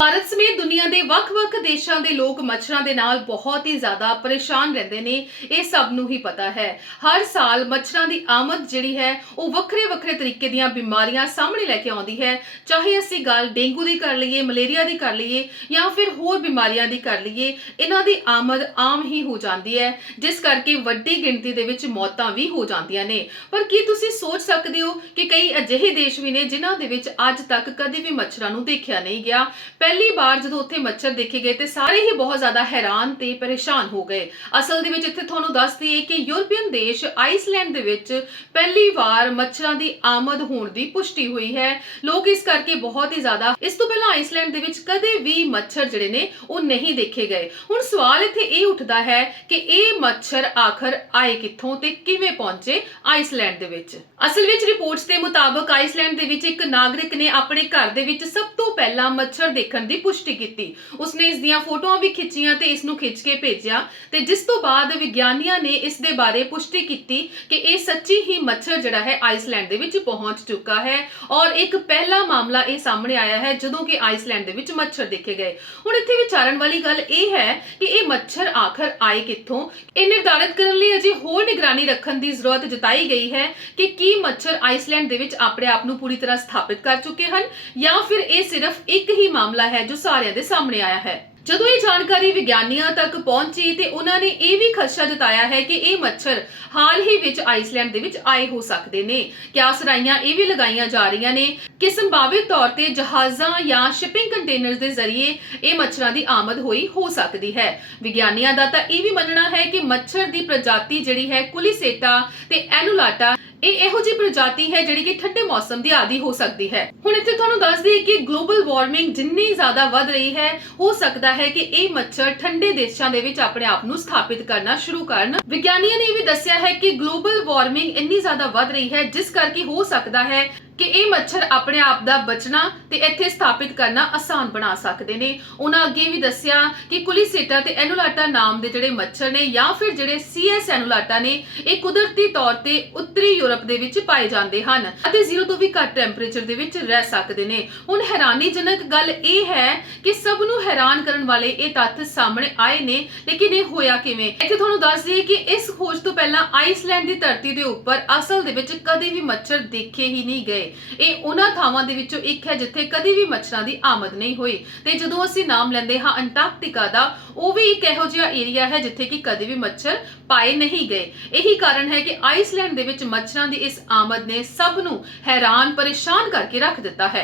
ਭਾਰਤ ਸਮੇਤ ਦੁਨੀਆ ਦੇ ਵੱਖ-ਵੱਖ ਦੇਸ਼ਾਂ ਦੇ ਲੋਕ ਮੱਛਰਾਂ ਦੇ ਨਾਲ ਬਹੁਤ ਹੀ ਜ਼ਿਆਦਾ ਪਰੇਸ਼ਾਨ ਰਹਿੰਦੇ ਨੇ, ਇਹ ਸਭ ਨੂੰ ਹੀ ਪਤਾ ਹੈ। ਹਰ ਸਾਲ ਮੱਛਰਾਂ ਦੀ ਆਮਦ ਜਿਹੜੀ ਹੈ, ਉਹ ਵੱਖਰੇ-ਵੱਖਰੇ ਤਰੀਕੇ ਦੀਆਂ ਬਿਮਾਰੀਆਂ ਸਾਹਮਣੇ ਲੈ ਕੇ ਆਉਂਦੀ ਹੈ। ਚਾਹੇ ਅਸੀਂ ਗੱਲ ਡੇਂਗੂ ਦੀ ਕਰ ਲਈਏ, ਮਲੇਰੀਆ ਦੀ ਕਰ ਲਈਏ, ਜਾਂ ਫਿਰ ਹੋਰ ਬਿਮਾਰੀਆਂ ਦੀ ਕਰ ਲਈਏ, ਇਹਨਾਂ ਦੀ ਆਮਦ ਆਮ ਹੀ ਹੋ ਜਾਂਦੀ ਹੈ, ਜਿਸ ਕਰਕੇ ਵੱਡੀ ਗਿਣਤੀ ਦੇ ਵਿੱਚ ਮੌਤਾਂ ਵੀ ਹੋ ਜਾਂਦੀਆਂ ਨੇ। ਪਰ ਕੀ ਤੁਸੀਂ ਸੋਚ ਸਕਦੇ ਹੋ ਕਿ ਕਈ ਅਜਿਹੇ ਦੇਸ਼ ਵੀ ਨੇ ਜਿਨ੍ਹਾਂ ਦੇ ਵਿੱਚ ਅੱਜ ਤੱਕ ਕਦੇ ਵੀ ਮੱਛਰਾਂ ਨੂੰ ਦੇਖਿਆ ਨਹੀਂ ਗਿਆ? ਪਹਿਲੀ ਵਾਰ ਜਦੋਂ ਉੱਥੇ ਮੱਛਰ ਦੇਖੇ ਗਏ ਤੇ ਸਾਰੇ ਹੀ ਬਹੁਤ ਜ਼ਿਆਦਾ ਹੈਰਾਨ ਤੇ ਪਰੇਸ਼ਾਨ ਹੋ ਗਏ। ਅਸਲ ਦੇ ਵਿੱਚ ਇੱਥੇ ਤੁਹਾਨੂੰ ਦੱਸ ਦਈਏ ਕਿ ਯੂਰਪੀਅਨ ਦੇਸ਼ ਆਈਸਲੈਂਡ ਦੇ ਵਿੱਚ ਪਹਿਲੀ ਵਾਰ ਮੱਛਰਾਂ ਦੀ ਆਮਦ ਹੋਣ ਦੀ ਪੁਸ਼ਟੀ ਹੋਈ ਹੈ। ਲੋਕ ਇਸ ਕਰਕੇ ਬਹੁਤ ਹੀ ਜ਼ਿਆਦਾ, ਇਸ ਤੋਂ ਪਹਿਲਾਂ ਆਈਸਲੈਂਡ ਦੇ ਵਿੱਚ ਕਦੇ ਵੀ ਮੱਛਰ ਜਿਹੜੇ ਨੇ ਉਹ ਨਹੀਂ ਦੇਖੇ ਗਏ। ਹੁਣ ਸਵਾਲ ਇੱਥੇ ਇਹ ਉੱਠਦਾ ਹੈ ਕਿ ਇਹ ਮੱਛਰ ਆਖਰ ਆਏ ਕਿੱਥੋਂ ਤੇ ਕਿਵੇਂ ਪਹੁੰਚੇ ਆਈਸਲੈਂਡ ਦੇ ਵਿੱਚ? ਅਸਲ ਵਿੱਚ ਰਿਪੋਰਟਸ ਦੇ ਮੁਤਾਬਕ ਆਈਸਲੈਂਡ ਦੇ ਵਿੱਚ ਇੱਕ ਨਾਗਰਿਕ ਨੇ ਆਪਣੇ ਘਰ ਦੇ ਵਿੱਚ ਸਭ ਤੋਂ ਪਹਿਲਾਂ ਮੱਛਰ ਦੇਖਣ ਦੀ ਪੁਸ਼ਟੀ ਕੀਤੀ। ਉਸਨੇ ਇਸ ਦੀਆਂ ਫੋਟੋਆਂ ਵੀ ਖਿੱਚੀਆਂ ਤੇ ਇਸ ਨੂੰ ਖਿੱਚ ਕੇ ਭੇਜਿਆ। ਤੇ ਜਿਸ ਤੋਂ ਬਾਅਦ ਵਿਗਿਆਨੀਆਂ ਨੇ ਇਸ ਦੇ ਬਾਰੇ ਪੁਸ਼ਟੀ ਕੀਤੀ ਕਿ ਇਹ ਸੱਚੀ ਹੀ ਮੱਛਰ ਜਿਹੜਾ ਹੈ ਆਈਸਲੈਂਡ ਦੇ ਵਿੱਚ ਪਹੁੰਚ ਚੁੱਕਾ ਹੈ। ਔਰ ਇੱਕ ਪਹਿਲਾ ਮਾਮਲਾ ਇਹ ਸਾਹਮਣੇ ਆਇਆ ਹੈ, ਜਦੋਂ ਕਿ ਆਈਸਲੈਂਡ ਦੇ ਵਿੱਚ ਮੱਛਰ ਦੇਖੇ ਗਏ। ਹੁਣ ਇੱਥੇ ਵਿਚਾਰਨ ਵਾਲੀ ਗੱਲ ਇਹ ਹੈ ਕਿ ਇਹ ਮੱਛਰ ਆਖਰ ਆਏ ਕਿੱਥੋਂ? ਇਹ ਨਿਰਧਾਰਿਤ ਕਰਨ ਲਈ ਅਜੇ ਹੋਰ ਨਿਗਰਾਨੀ ਰੱਖਣ ਦੀ ਜ਼ਰੂਰਤ ਜਤਾਈ ਗਈ ਹੈ ਕਿ ਕੀ ਮੱਛਰ ਆਈਸਲੈਂਡ ਦੇ ਵਿੱਚ ਆਪਣੇ ਆਪ ਨੂੰ ਪੂਰੀ ਤਰ੍ਹਾਂ ਸਥਾਪਿਤ ਕਰ ਚੁੱਕੇ ਹਨ ਜਾਂ ਫਿਰ ਇਹ ਸਿਰਫ ਇੱਕ ਹੀ ਮਾਮਲਾ ਹੈ ਜੋ ਸਾਰਿਆਂ ਦੇ ਸਾਹਮਣੇ ਆਇਆ ਹੈ। ਜਦੋਂ ਇਹ ਜਾਣਕਾਰੀ ਵਿਗਿਆਨੀਆਂ ਤੱਕ ਪਹੁੰਚੀ ਤੇ ਉਹਨਾਂ ਨੇ ਇਹ ਵੀ ਖਦਸ਼ਾ ਜਤਾਇਆ ਹੈ ਕਿ ਇਹ ਮੱਛਰ ਹਾਲ ਹੀ ਵਿੱਚ ਆਈਸਲੈਂਡ ਦੇ ਵਿੱਚ ਆਏ ਹੋ ਸਕਦੇ ਨੇ। ਕਿਆਸ ਰਾਈਆਂ ਇਹ ਵੀ ਲਗਾਈਆਂ ਜਾ ਰਹੀਆਂ ਨੇ ਕਿ ਸੰਭਾਵਿਤ ਤੌਰ ਤੇ ਜਹਾਜ਼ਾਂ ਜਾਂ ਸ਼ਿਪਿੰਗ ਕੰਟੇਨਰਸ ਦੇ ਜ਼ਰੀਏ ਇਹ ਮੱਛਰਾਂ ਦੀ ਆਮਦ ਹੋਈ ਹੋ ਸਕਦੀ ਹੈ। ਵਿਗਿਆਨੀਆਂ ਦਾ ਤਾਂ ਇਹ ਵੀ ਮੰਨਣਾ ਹੈ ਕਿ ਮੱਛਰ ਦੀ ਪ੍ਰਜਾਤੀ ਜਿਹੜੀ ਹੈ ਕੁਲੀਸੇਟਾ ਤੇ ਐਨੂਲਾਟਾ ਇਹ ਇਹੋ ਜਿਹੀ ਪ੍ਰਜਾਤੀ ਹੈ ਜਿਹੜੀ ਕਿ ਠੰਡੇ ਮੌਸਮ ਦੀ ਆਦੀ ਹੋ ਸਕਦੀ ਹੈ। ਹੁਣ ਇੱਥੇ ਤੁਹਾਨੂੰ ਦੱਸ ਦਈਏ ਕਿ ਗਲੋਬਲ ਵਾਰਮਿੰਗ ਜਿੰਨੀ ਜ਼ਿਆਦਾ ਵੱਧ ਰਹੀ ਹੈ, ਹੋ ਸਕਦਾ ਹੈ ਕਿ ਇਹ ਮੱਛਰ ਠੰਡੇ ਦੇਸ਼ਾਂ ਦੇ ਵਿੱਚ ਆਪਣੇ ਆਪ ਨੂੰ ਸਥਾਪਿਤ ਕਰਨਾ ਸ਼ੁਰੂ ਕਰਨ। ਵਿਗਿਆਨੀਆਂ ਨੇ ਇਹ ਵੀ ਦੱਸਿਆ ਹੈ ਕਿ ਗਲੋਬਲ ਵਾਰਮਿੰਗ ਇੰਨੀ ਜ਼ਿਆਦਾ ਵੱਧ ਰਹੀ ਹੈ, ਜਿਸ ਕਰਕੇ ਹੋ ਸਕਦਾ ਹੈ ਕਿ ਇਹ ਮੱਛਰ ਆਪਣੇ ਆਪ ਦਾ ਬਚਣਾ ਤੇ ਇੱਥੇ ਸਥਾਪਿਤ ਕਰਨਾ ਆਸਾਨ ਬਣਾ ਸਕਦੇ ਨੇ। ਉਹਨਾਂ ਅੱਗੇ ਵੀ ਦੱਸਿਆ ਕਿ ਕੁਲੀਸੇਟਾ ਤੇ ਐਨੂਲਾਟਾ ਨਾਮ ਦੇ ਜਿਹੜੇ ਮੱਛਰ ਨੇ ਜਾਂ ਫਿਰ ਜਿਹੜੇ ਸੀਐਸ ਐਨੂਲਾਟਾ ਨੇ, ਇਹ ਕੁਦਰਤੀ ਤੌਰ ਤੇ ਉੱਤਰੀ ਯੂਰਪ ਦੇ ਵਿੱਚ ਪਾਏ ਜਾਂਦੇ ਹਨ ਅਤੇ ਜ਼ੀਰੋ ਤੋਂ ਵੀ ਘੱਟ ਟੈਂਪਰੇਚਰ ਦੇ ਵਿੱਚ ਰਹਿ ਸਕਦੇ ਨੇ। ਹੁਣ ਹੈਰਾਨੀਜਨਕ ਗੱਲ ਇਹ ਹੈ ਕਿ ਸਭ ਨੂੰ ਹੈਰਾਨ ਕਰਨ ਵਾਲੇ ਇਹ ਤੱਥ ਸਾਹਮਣੇ ਆਏ ਨੇ, ਲੇਕਿਨ ਇਹ ਹੋਇਆ ਕਿਵੇਂ? ਇੱਥੇ ਤੁਹਾਨੂੰ ਦੱਸ ਦਈਏ ਕਿ ਇਸ ਖੋਜ ਤੋਂ ਪਹਿਲਾਂ ਆਈਸਲੈਂਡ ਦੀ ਧਰਤੀ ਦੇ ਉੱਪਰ ਅਸਲ ਦੇ ਵਿੱਚ ਕਦੇ ਵੀ ਮੱਛਰ ਦੇਖੇ ਹੀ ਨਹੀਂ ਗਏ। ਇਹ ਉਹਨਾਂ ਥਾਵਾਂ ਦੇ ਵਿੱਚੋਂ ਇੱਕ ਹੈ ਜਿੱਥੇ ਕਦੇ ਵੀ ਮੱਛਰਾਂ ਦੀ ਆਮਦ ਨਹੀਂ ਹੋਈ। ਤੇ ਜਦੋਂ ਅਸੀਂ ਨਾਮ ਲੈਂਦੇ ਹਾਂ ਅੰਟਾਰਕਟਿਕਾ ਦਾ, ਉਹ ਵੀ ਇੱਕ ਇਹੋ ਜਿਹਾ ਏਰੀਆ ਹੈ ਜਿੱਥੇ ਕਿ ਕਦੇ ਵੀ ਮੱਛਰ ਪਾਏ ਨਹੀਂ ਗਏ। ਇਹੀ ਕਾਰਨ ਹੈ ਕਿ ਆਈਸਲੈਂਡ ਦੇ ਵਿੱਚ ਮੱਛਰਾਂ ਦੀ ਇਸ ਆਮਦ ਨੇ ਸਭ ਨੂੰ ਹੈਰਾਨ ਪਰੇਸ਼ਾਨ ਕਰਕੇ ਰੱਖ ਦਿੱਤਾ ਹੈ।